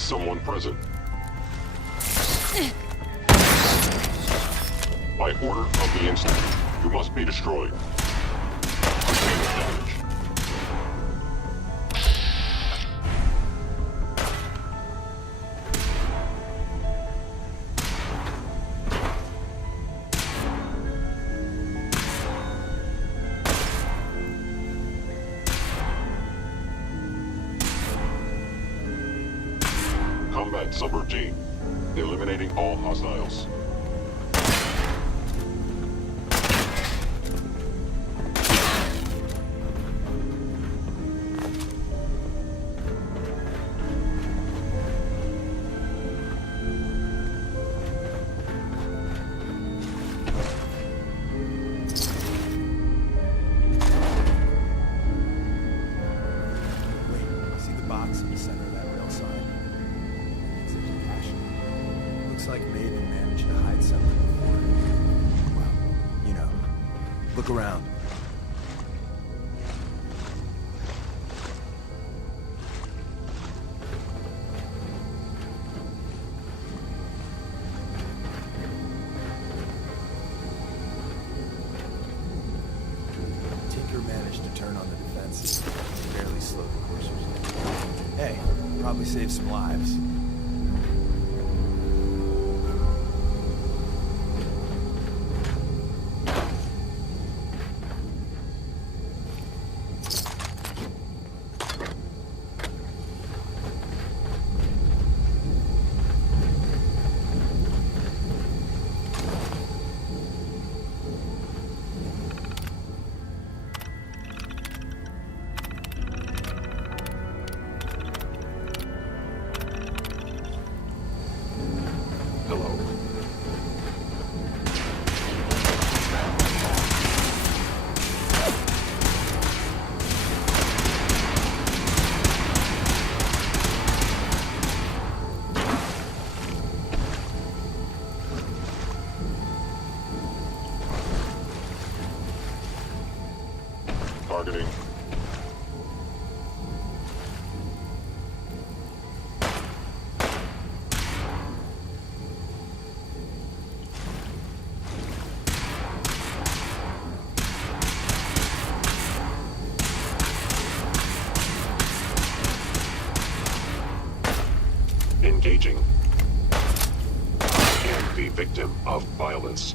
Is someone present? By order of the instant, you must be destroyed. Containment damage. Combat subroutine. Eliminating all hostiles. Look around. Tinker managed to turn on the defenses. Barely slowed the coursers. Hey, probably saved some lives. Targeting. Engaging. And the victim of violence.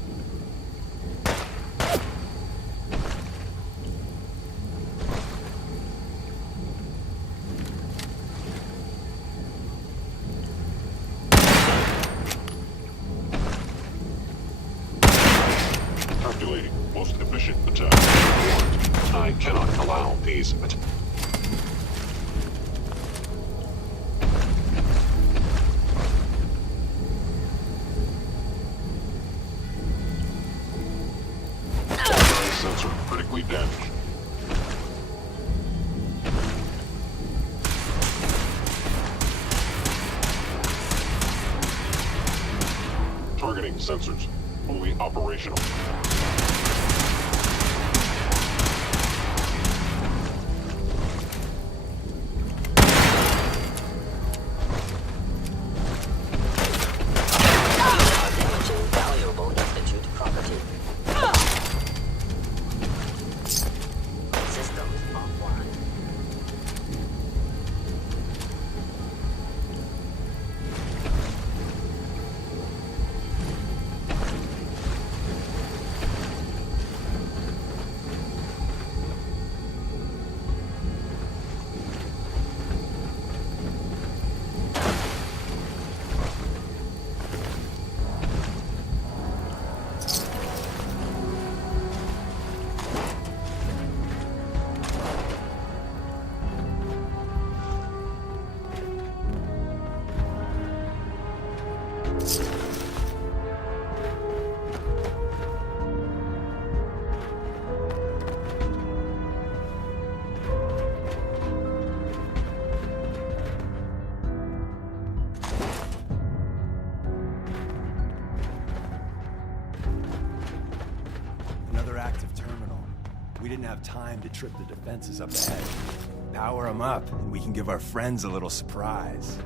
Calculating most efficient attack. I cannot allow these attacks. Sensor critically damaged. Targeting sensors fully operational. Valuable Institute property. Systems offline. Another active terminal. We didn't have time to trip the defenses up ahead. Power them up, and we can give our friends a little surprise.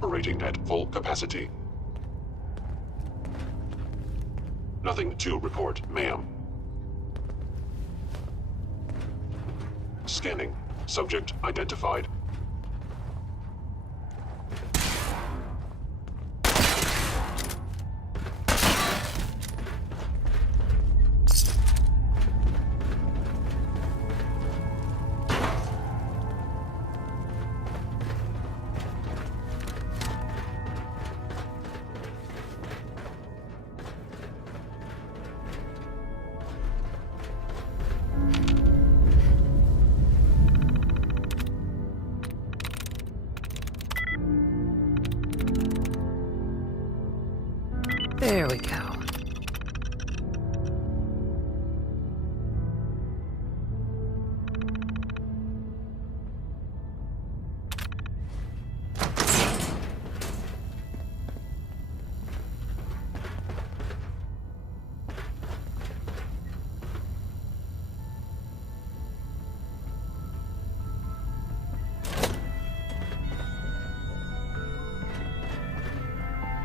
Operating at full capacity. Nothing to report, ma'am. Scanning. Subject identified. There we go.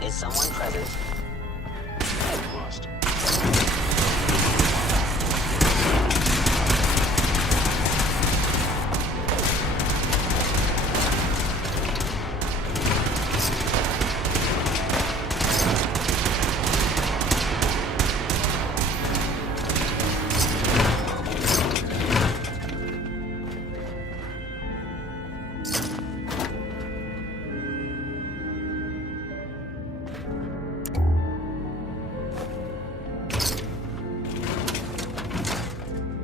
Is someone present? Lost.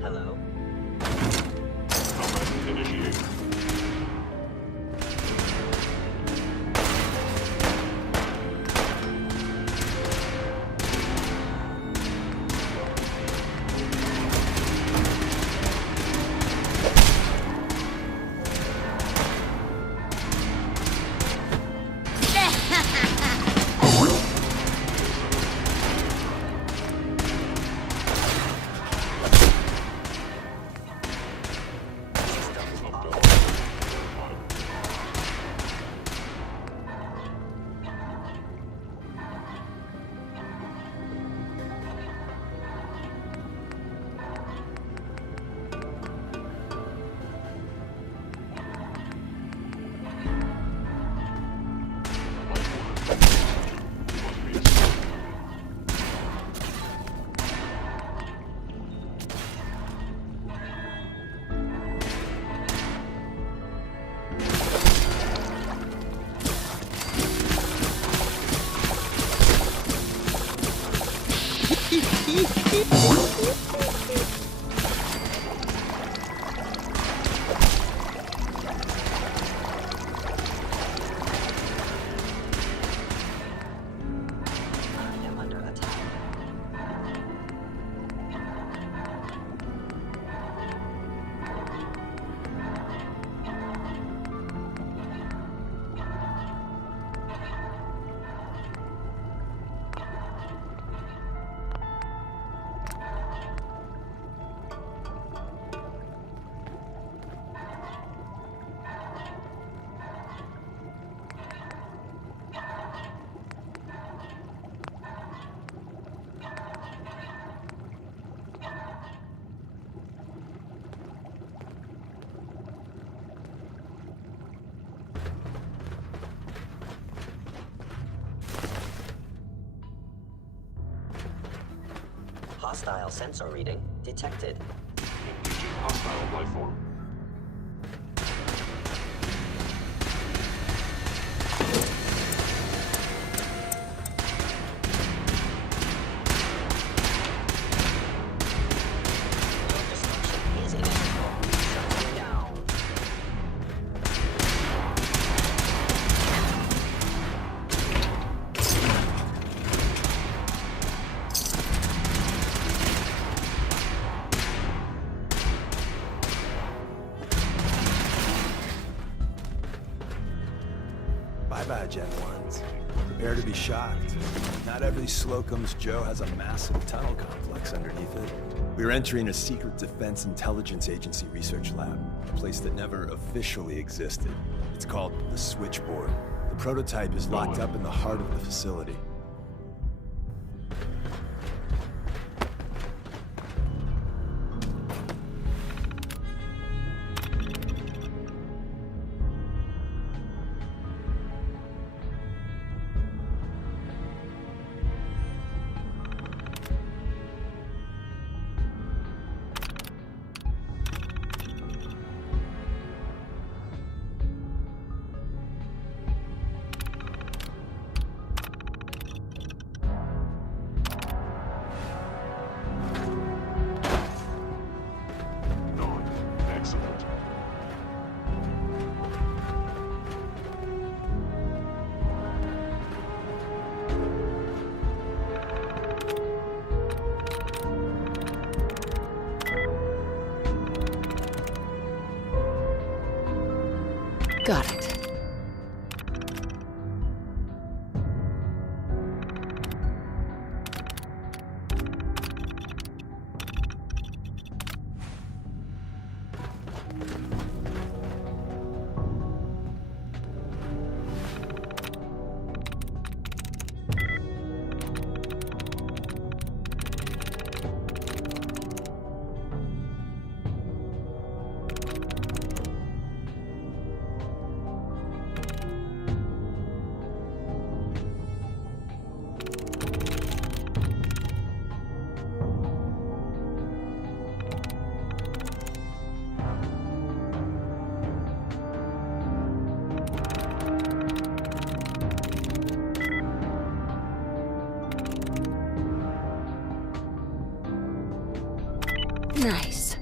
Hello? Combat initiated. I am under attack. Hostile sensor reading detected. Hostile life form. Destruction is inevitable. Shut down. Bye-bye, Gen 1s. Prepare to be shocked. Not every Slocum's Joe has a massive tunnel complex underneath it. We're entering a secret Defense Intelligence Agency research lab, a place that never officially existed. It's called the Switchboard. The prototype is locked up in the heart of the facility. Excellent. Got it. Nice.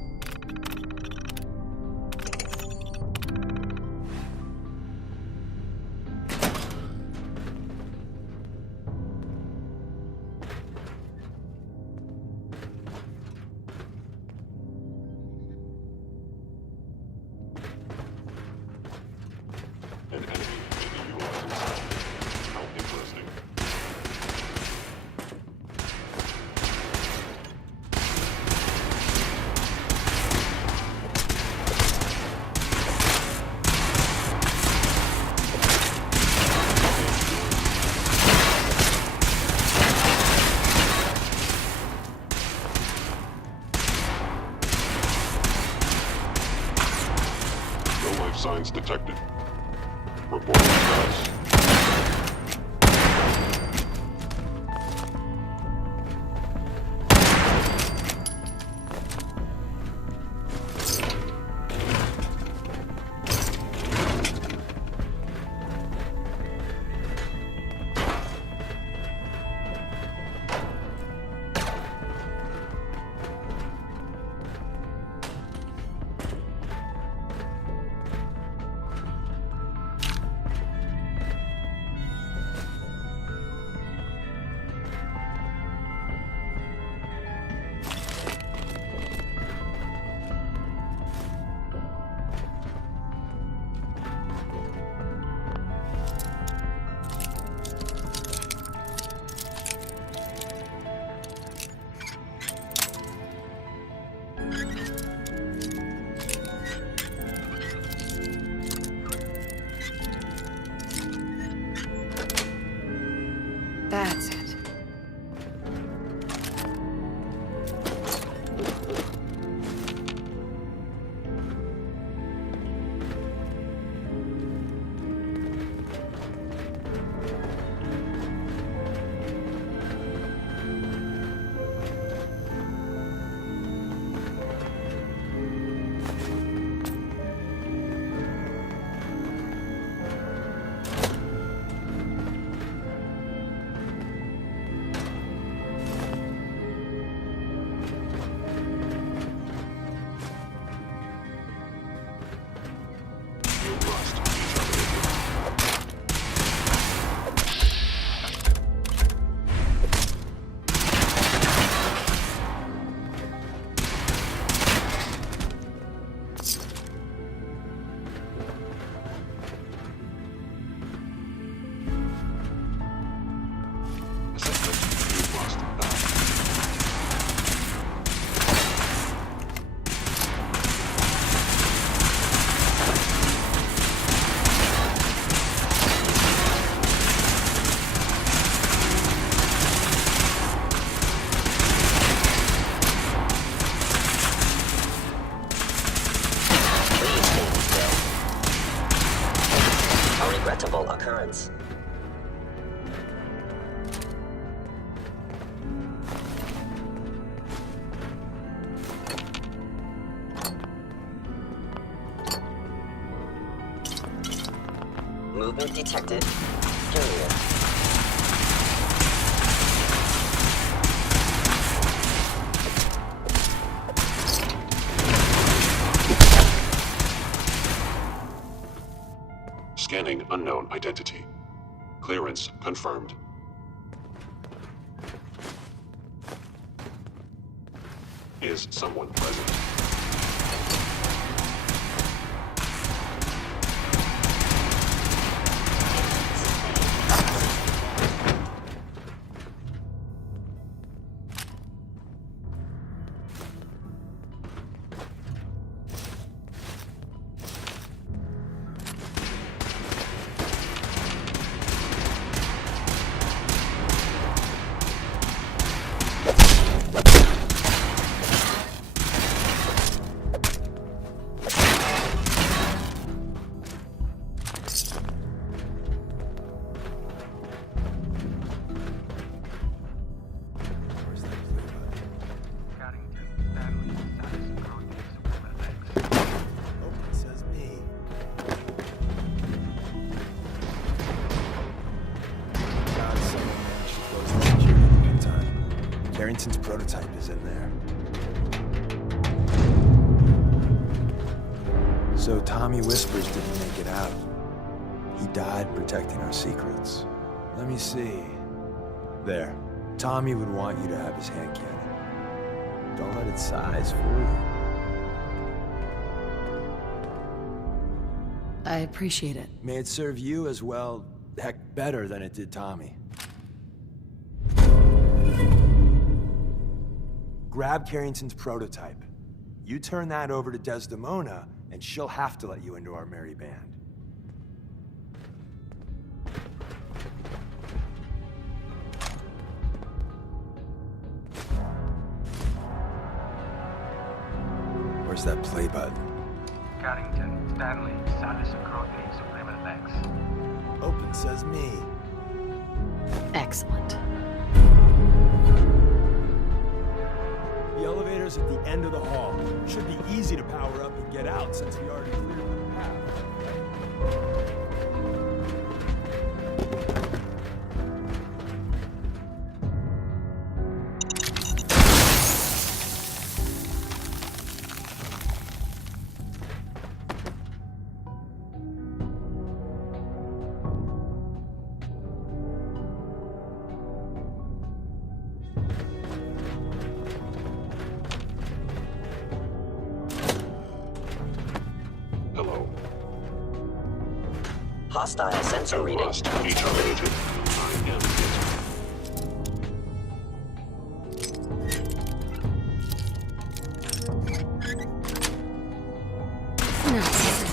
An enemy may be utilizing Synths. How interesting. No life signs detected. Reporting status. Movement detected. Period. Scanning unknown identity. Clearance confirmed. Is someone present? Where's that play button? Oh, it says me. God, someone managed to close the security in the meantime. Carrington's prototype is in there. So Tommy Whispers didn't make it out. He died protecting our secrets. Let me see. There. Tommy would want you to have his hand cannon. Don't let its size fool you. I appreciate it. May it serve you as well, heck, better than it did Tommy. Grab Carrington's prototype. You turn that over to Desdemona, and she'll have to let you into our merry band. Where's that play button? Carrington, Stanley, Salis, Grothy, Supreme Lex. Open says me. Excellent. The elevator's at the end of the hall. Should be easy to power up and get out since we already cleared the path. Hello. Hostile sensor reading. Lost each other agent. I am it. Nice.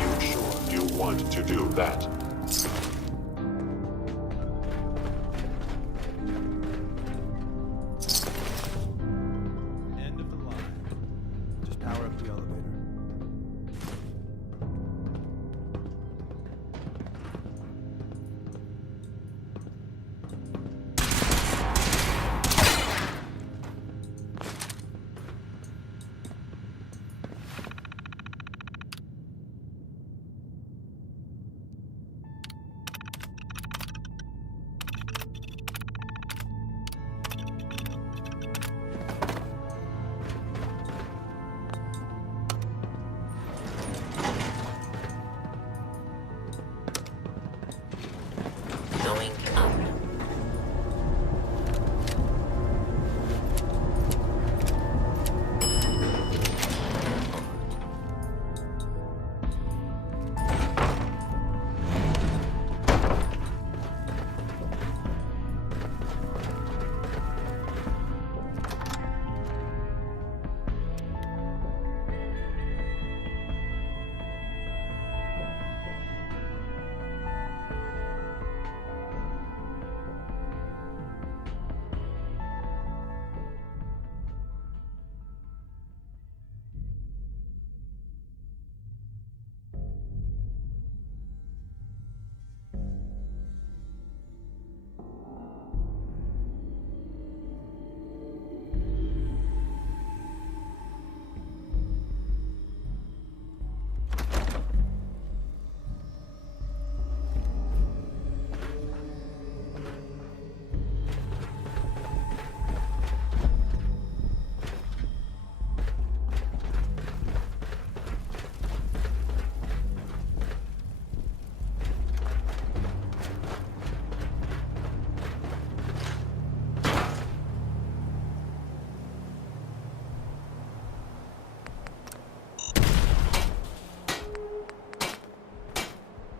You sure you want to do that? End of the line. Just power up the elevator.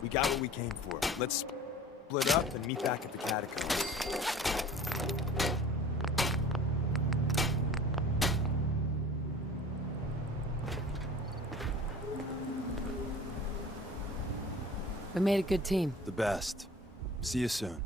We got what we came for. Let's split up and meet back at the catacombs. We made a good team. The best. See you soon.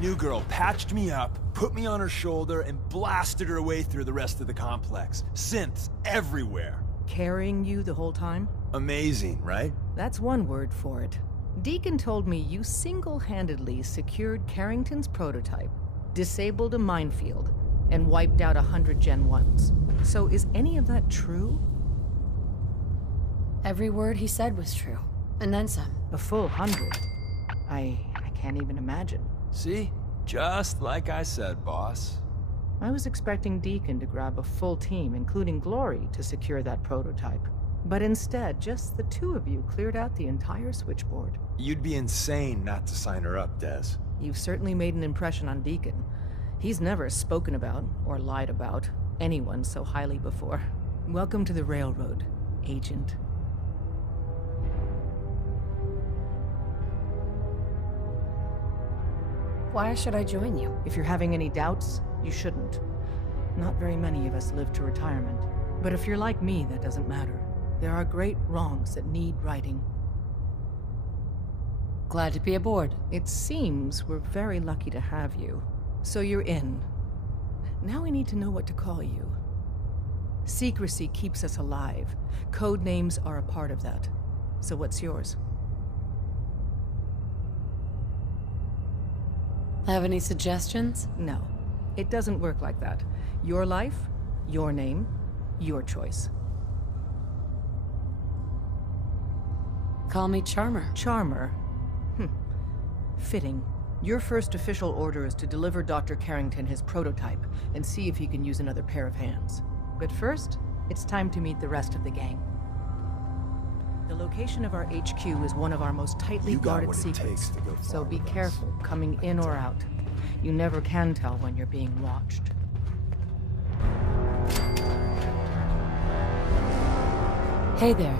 new girl patched me up, put me on her shoulder, and blasted her way through the rest of the complex. Synths everywhere. Carrying you the whole time? Amazing, right? That's one word for it. Deacon told me you single-handedly secured Carrington's prototype, disabled a minefield, and wiped out 100 Gen 1s. So is any of that true? Every word he said was true. And then some. A full 100? I can't even imagine. See? Just like I said, boss. I was expecting Deacon to grab a full team, including Glory, to secure that prototype. But instead, just the two of you cleared out the entire switchboard. You'd be insane not to sign her up, Des. You've certainly made an impression on Deacon. He's never spoken about, or lied about, anyone so highly before. Welcome to the Railroad, Agent. Why should I join you? If you're having any doubts, you shouldn't. Not very many of us live to retirement. But if you're like me, that doesn't matter. There are great wrongs that need righting. Glad to be aboard. It seems we're very lucky to have you. So you're in. Now we need to know what to call you. Secrecy keeps us alive. Code names are a part of that. So what's yours? Have any suggestions? No. It doesn't work like that. Your life, your name, your choice. Call me Charmer. Charmer? Fitting. Your first official order is to deliver Dr. Carrington his prototype and see if he can use another pair of hands. But first, it's time to meet the rest of the gang. The location of our HQ is one of our most tightly You got guarded what it secrets, takes to go so far be with us. careful coming in or out. You never can tell when you're being watched. Hey there.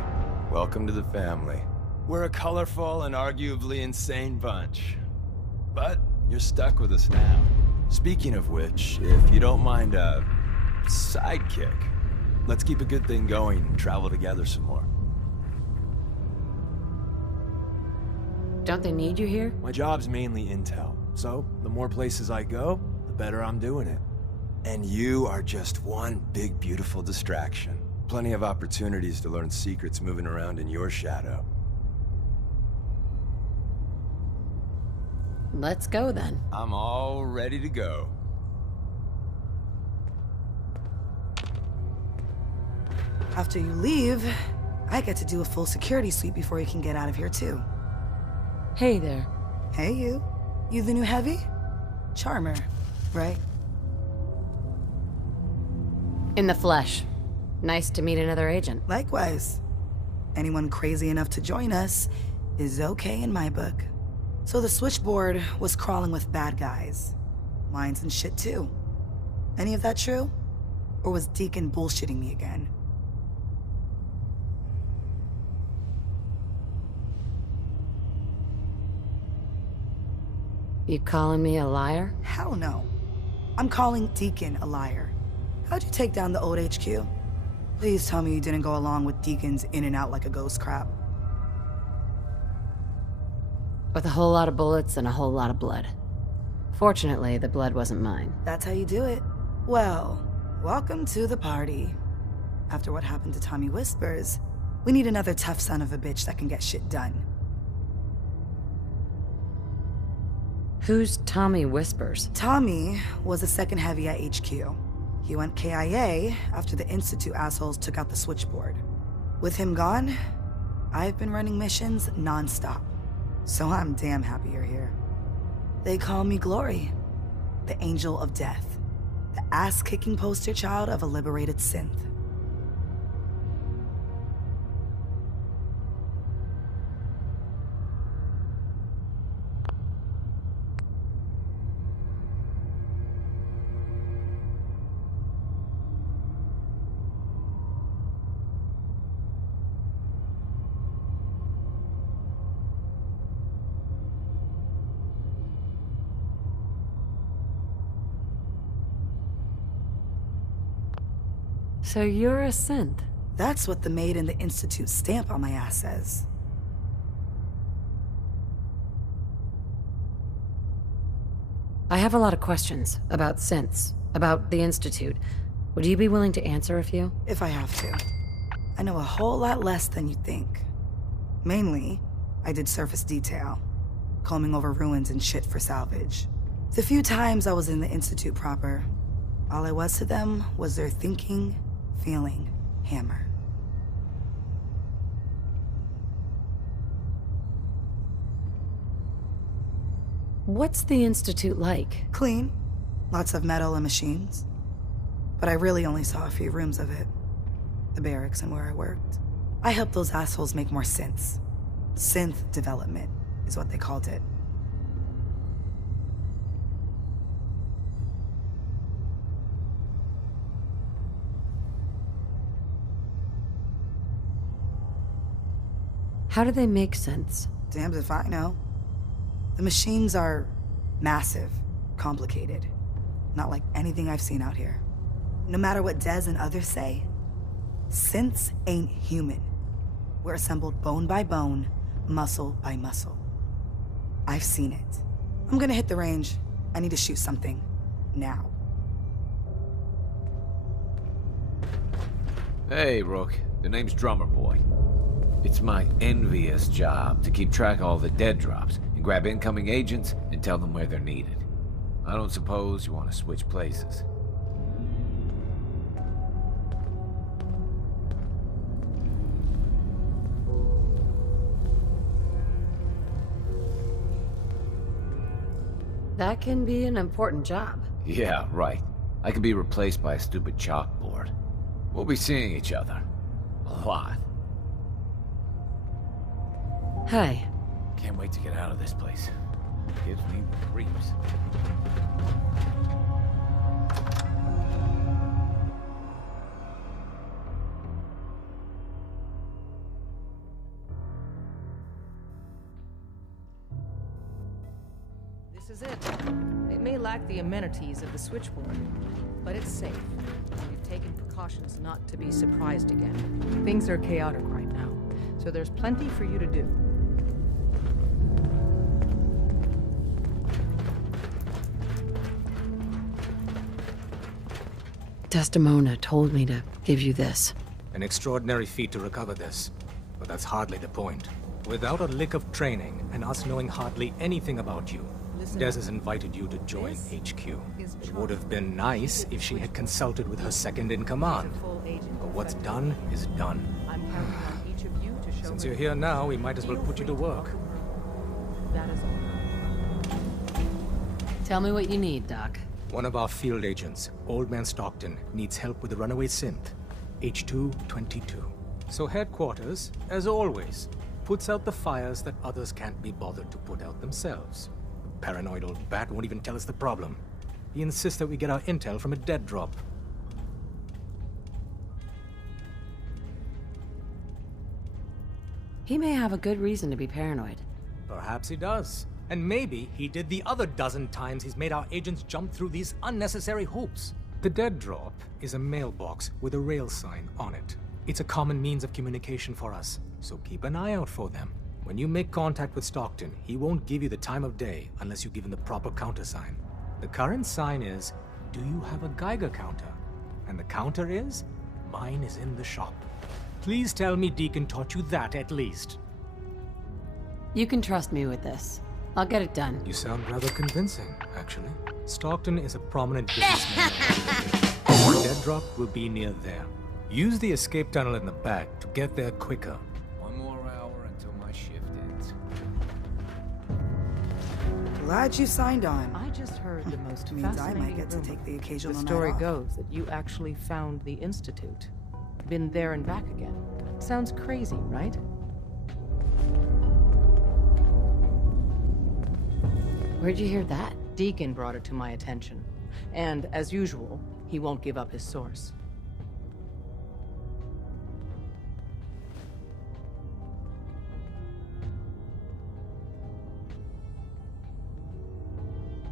Welcome to the family. We're a colorful and arguably insane bunch. But you're stuck with us now. Speaking of which, if you don't mind a sidekick, let's keep a good thing going and travel together some more. Don't they need you here? My job's mainly intel, so the more places I go, the better I'm doing it. And you are just one big, beautiful distraction. Plenty of opportunities to learn secrets moving around in your shadow. Let's go then. I'm all ready to go. After you leave, I get to do a full security sweep before you can get out of here too. Hey there. Hey you. You the new heavy? Charmer, right? In the flesh. Nice to meet another agent. Likewise. Anyone crazy enough to join us is okay in my book. So the switchboard was crawling with bad guys. Mines and shit too. Any of that true? Or was Deacon bullshitting me again? You calling me a liar? Hell no. I'm calling Deacon a liar. How'd you take down the old HQ? Please tell me you didn't go along with Deacon's in and out like a ghost crap. With a whole lot of bullets and a whole lot of blood. Fortunately, the blood wasn't mine. That's how you do it. Well, welcome to the party. After what happened to Tommy Whispers, we need another tough son of a bitch that can get shit done. Who's Tommy Whispers? Tommy was the second heavy at HQ. He went KIA after the Institute assholes took out the switchboard. With him gone, I've been running missions non-stop. So I'm damn happy you're here. They call me Glory, the Angel of Death, the ass-kicking poster child of a liberated synth. So you're a synth? That's what the maid in the Institute stamp on my ass says. I have a lot of questions about Synths, about the Institute. Would you be willing to answer a few? If I have to. I know a whole lot less than you'd think. Mainly, I did surface detail, combing over ruins and shit for salvage. The few times I was in the Institute proper, all I was to them was their thinking, feeling hammer. What's the Institute like? Clean. Lots of metal and machines. But I really only saw a few rooms of it. The barracks and where I worked. I helped those assholes make more synths. Synth development is what they called it. How do they make synths? Damned if I know. The machines are massive, complicated. Not like anything I've seen out here. No matter what Des and others say, synths ain't human. We're assembled bone by bone, muscle by muscle. I've seen it. I'm gonna hit the range. I need to shoot something. Now. Hey, Rook. The name's Drummer Boy. It's my envious job to keep track of all the dead drops and grab incoming agents and tell them where they're needed. I don't suppose you want to switch places. That can be an important job. Yeah, right. I could be replaced by a stupid chalkboard. We'll be seeing each other. A lot. Hi. Can't wait to get out of this place. Gives me the creeps. This is it. It may lack the amenities of the switchboard, but it's safe. We've taken precautions not to be surprised again. Things are chaotic right now, so there's plenty for you to do. Desdemona told me to give you this. An extraordinary feat to recover this, but that's hardly the point. Without a lick of training, and us knowing hardly anything about you, Des has invited you to join HQ. It would have been nice if she had consulted with her second-in-command. But what's done is done. I'm counting on each of you to show Since her you're here now, we might as well feel put you to free work. welcome her. That is all. Tell me what you need, Doc. One of our field agents, Old Man Stockton, needs help with the runaway synth, H222. So headquarters, as always, puts out the fires that others can't be bothered to put out themselves. The paranoid old bat won't even tell us the problem. He insists that we get our intel from a dead drop. He may have a good reason to be paranoid. Perhaps he does. And maybe he did the other dozen times he's made our agents jump through these unnecessary hoops. The dead drop is a mailbox with a rail sign on it. It's a common means of communication for us, so keep an eye out for them. When you make contact with Stockton, he won't give you the time of day unless you give him the proper countersign. The current sign is, do you have a Geiger counter? And the counter is, mine is in the shop. Please tell me Deacon taught you that at least. You can trust me with this. I'll get it done. You sound rather convincing, actually. Stockton is a prominent businessman. The dead drop will be near there. Use the escape tunnel in the back to get there quicker. One more hour until my shift ends. Glad you signed on. I just heard the most Means I fascinating might get to rumor. take the occasional The night story off. goes that you actually found the Institute. Been there and back again. Sounds crazy, right? Where'd you hear that? Deacon brought it to my attention. And, as usual, he won't give up his source.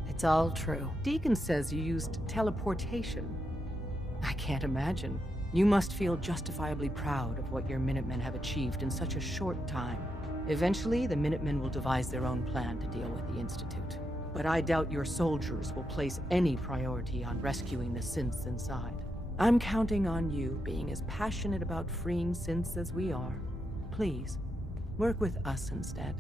It's all true. Deacon says you used teleportation. I can't imagine. You must feel justifiably proud of what your Minutemen have achieved in such a short time. Eventually, the Minutemen will devise their own plan to deal with the Institute. but I doubt your soldiers will place any priority on rescuing the synths inside. I'm counting on you being as passionate about freeing synths as we are. Please, work with us instead.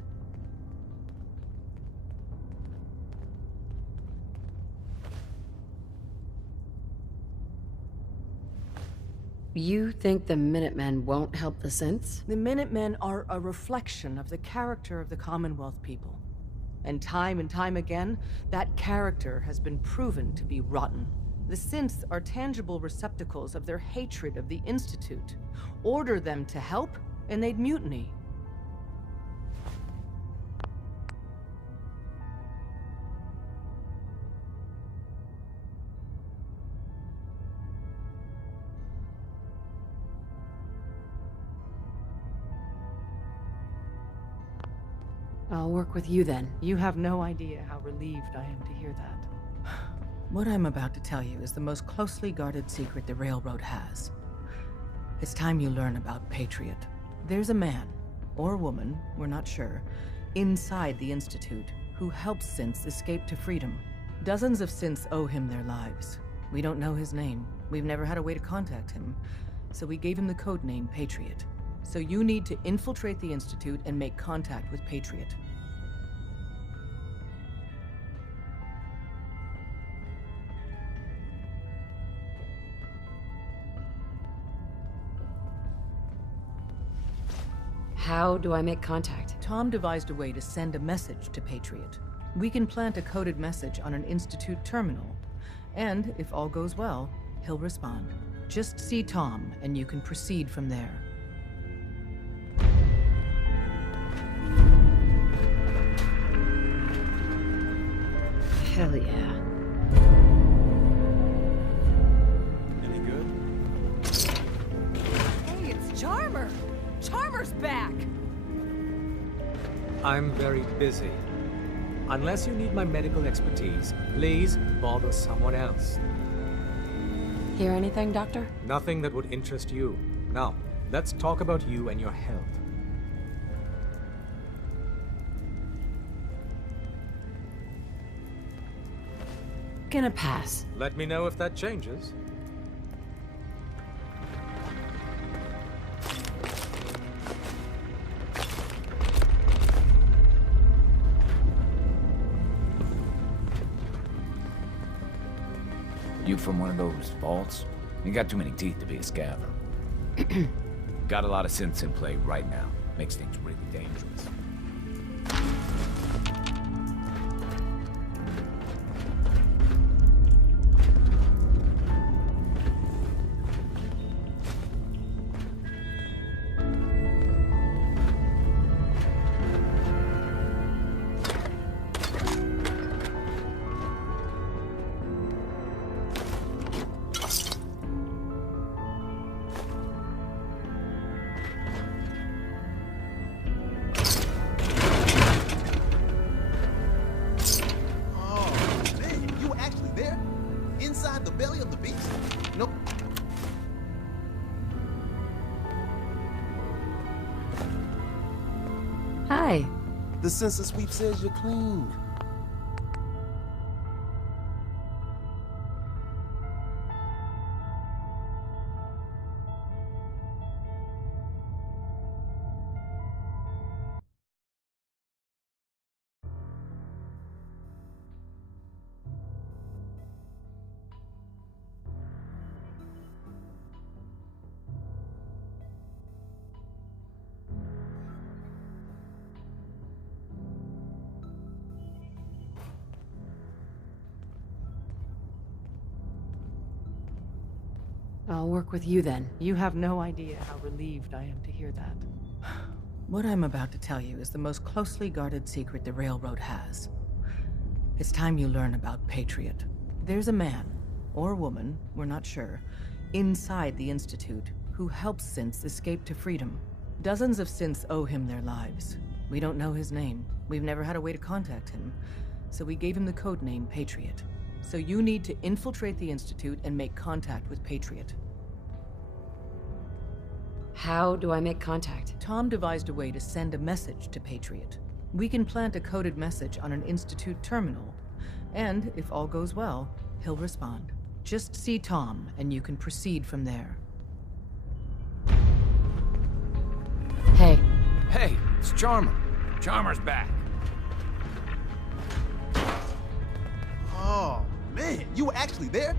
You think the Minutemen won't help the synths? The Minutemen are a reflection of the character of the Commonwealth people. And time again, that character has been proven to be rotten. The synths are tangible receptacles of their hatred of the Institute. Order them to help, and they'd mutiny. I'll work with you then. You have no idea how relieved I am to hear that. What I'm about to tell you is the most closely guarded secret the Railroad has. It's time you learn about Patriot. There's a man, or woman, we're not sure, inside the Institute who helps synths escape to freedom. Dozens of synths owe him their lives. We don't know his name. We've never had a way to contact him. So we gave him the codename Patriot. So you need to infiltrate the Institute and make contact with Patriot. How do I make contact? Tom devised a way to send a message to Patriot. We can plant a coded message on an Institute terminal. And, if all goes well, he'll respond. Just see Tom, and you can proceed from there. Hell yeah. Any good? Hey, it's Charmer! Charmer's back! I'm very busy. Unless you need my medical expertise, please bother someone else. Hear anything, Doctor? Nothing that would interest you. Now, let's talk about you and your health. Gonna pass. Let me know if that changes. You from one of those vaults? You got too many teeth to be a scaver. Got a lot of synths in play right now. Makes things really dangerous. Hi. The census sweep says you're clean. I'll work with you then. You have no idea how relieved I am to hear that. What I'm about to tell you is the most closely guarded secret the Railroad has. It's time you learn about Patriot. There's a man, or woman, we're not sure, inside the Institute who helps synths escape to freedom. Dozens of synths owe him their lives. We don't know his name. We've never had a way to contact him. So we gave him the codename Patriot. So you need to infiltrate the Institute and make contact with Patriot. How do I make contact? Tom devised a way to send a message to Patriot. We can plant a coded message on an Institute terminal. And if all goes well, he'll respond. Just see Tom, and you can proceed from there. Hey, Hey, it's Charmer. Charmer's back. Oh, man, you were actually there?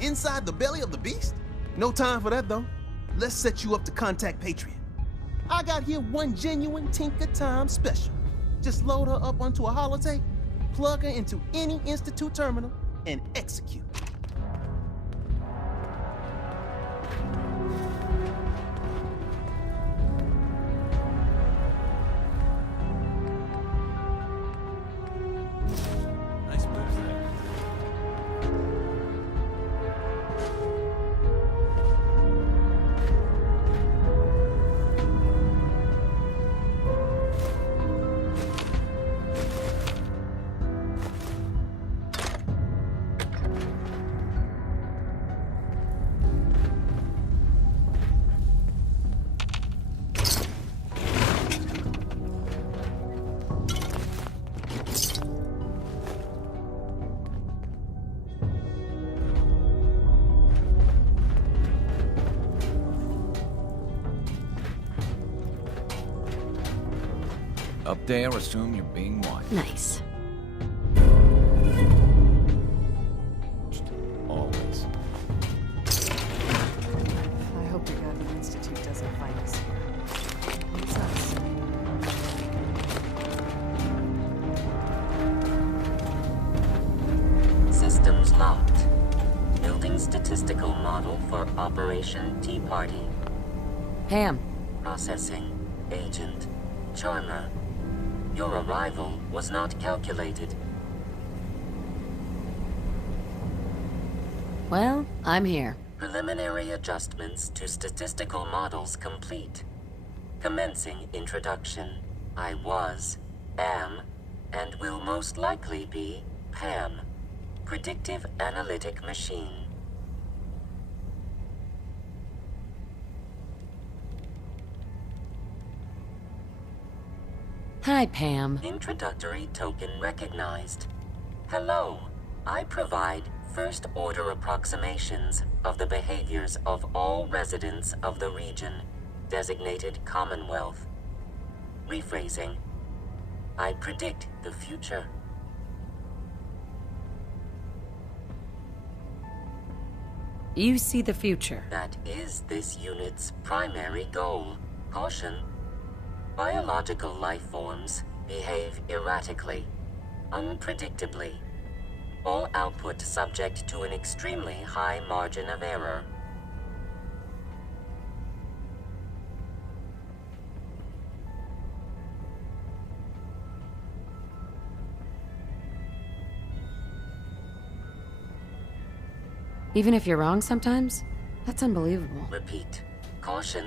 Inside the belly of the beast? No time for that, though. Let's set you up to contact Patriot. I got here one genuine Tinker Time special. Just load her up onto a holotape, plug her into any Institute terminal, and execute. Nice moves there. Up there, assume you're being watched. nice. Always. I hope the Gotham Institute doesn't find us here. It's us. Systems locked. Building statistical model for Operation Tea Party. Pam, Processing. Agent. Charmer. Your arrival was not calculated. well, I'm here. Preliminary adjustments to statistical models complete. Commencing introduction. I was, am, and will most likely be Pam. Predictive analytic machine. Hi, Pam. Introductory token recognized. Hello. I provide first-order approximations of the behaviors of all residents of the region, designated Commonwealth. Rephrasing. I predict the future. You see the future. That is this unit's primary goal. Caution. Biological life forms behave erratically, unpredictably. All output subject to an extremely high margin of error. Even if you're wrong sometimes? That's unbelievable. Repeat. Caution.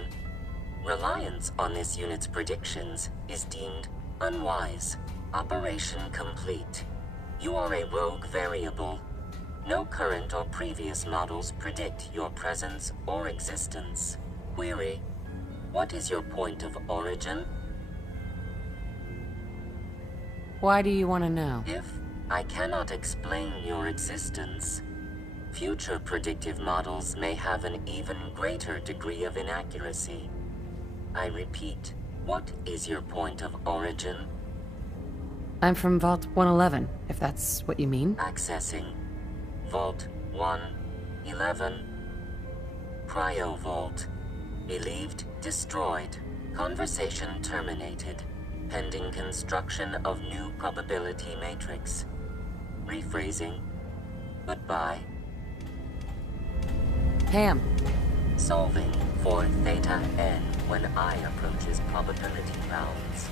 Reliance on this unit's predictions is deemed unwise. Operation complete. You are a rogue variable. No current or previous models predict your presence or existence. Query. What is your point of origin? Why do you want to know? If I cannot explain your existence, future predictive models may have an even greater degree of inaccuracy. I repeat, what is your point of origin? I'm from Vault 111, if that's what you mean. Accessing. Vault 111. Cryo Vault. Believed destroyed. Conversation terminated. Pending construction of new probability matrix. Rephrasing. Goodbye. Pam, Solving for theta n when I approaches probability bounds.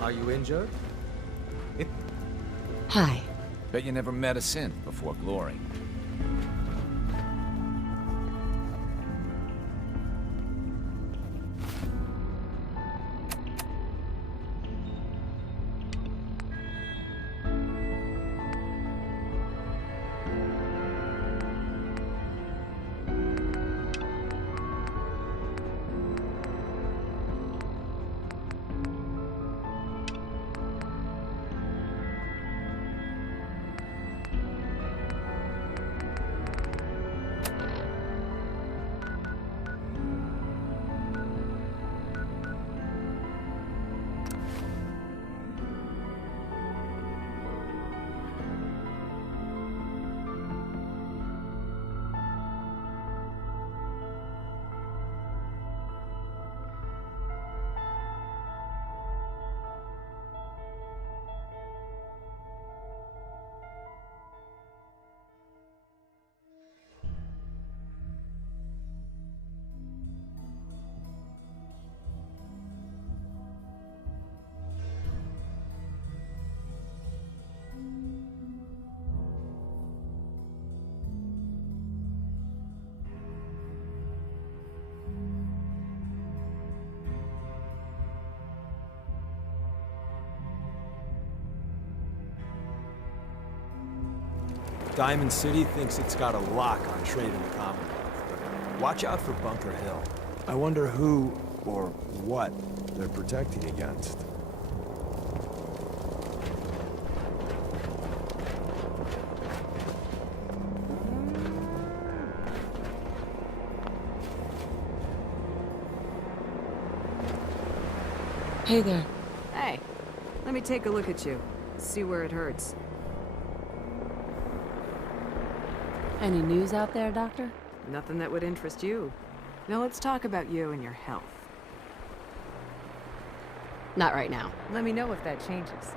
Are you injured? hi. Bet you never met a synth before Glory. Diamond City thinks it's got a lock on trade in the Commonwealth, but watch out for Bunker Hill. I wonder who, or what, they're protecting against. Hey there. Hey, let me take a look at you. See where it hurts. Any news out there, Doctor? Nothing that would interest you. Now let's talk about you and your health. Not right now. Let me know if that changes.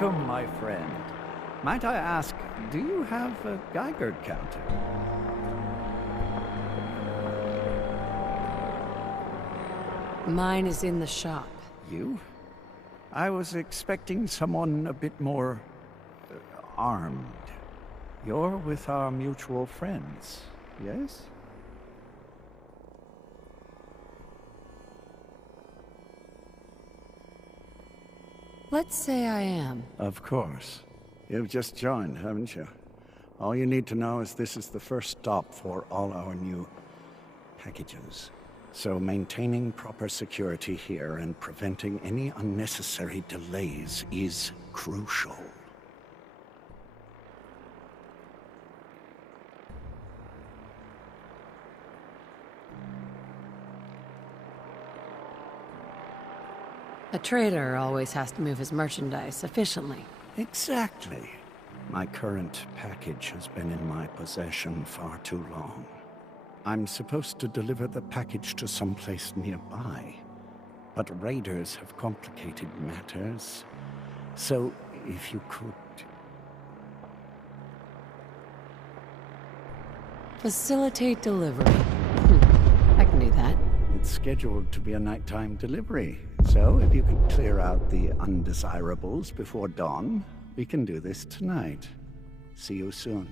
Welcome, my friend. Might I ask, do you have a Geiger counter? Mine is in the shop. You? I was expecting someone a bit more armed. You're with our mutual friends, yes? Let's say I am. Of course. You've just joined, haven't you? All you need to know is this is the first stop for all our new packages. So maintaining proper security here and preventing any unnecessary delays is crucial. A trader always has to move his merchandise efficiently. Exactly. My current package has been in my possession far too long. I'm supposed to deliver the package to someplace nearby, but raiders have complicated matters. So, if you could... Facilitate delivery. I can do that. It's scheduled to be a nighttime delivery, so if you could clear out the undesirables before dawn, we can do this tonight. See you soon.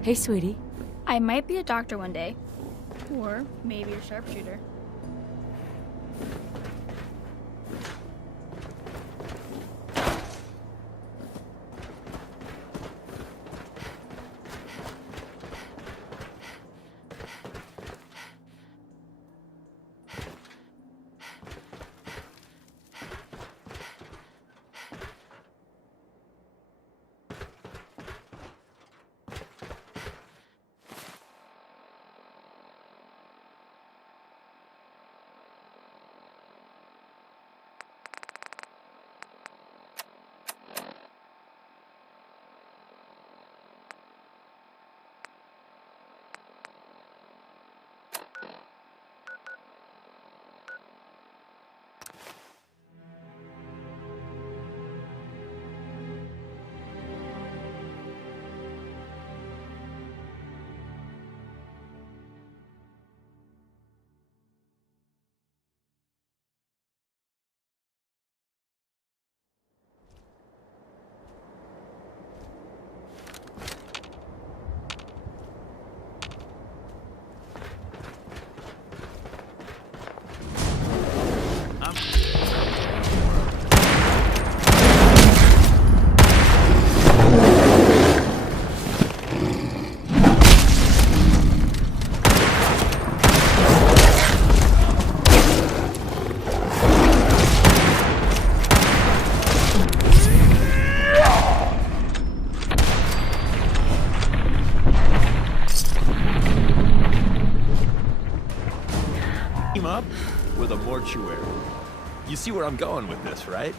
Hey, sweetie. I might be a doctor one day. Or maybe a sharpshooter. Up with a mortuary. You see where I'm going with this, right?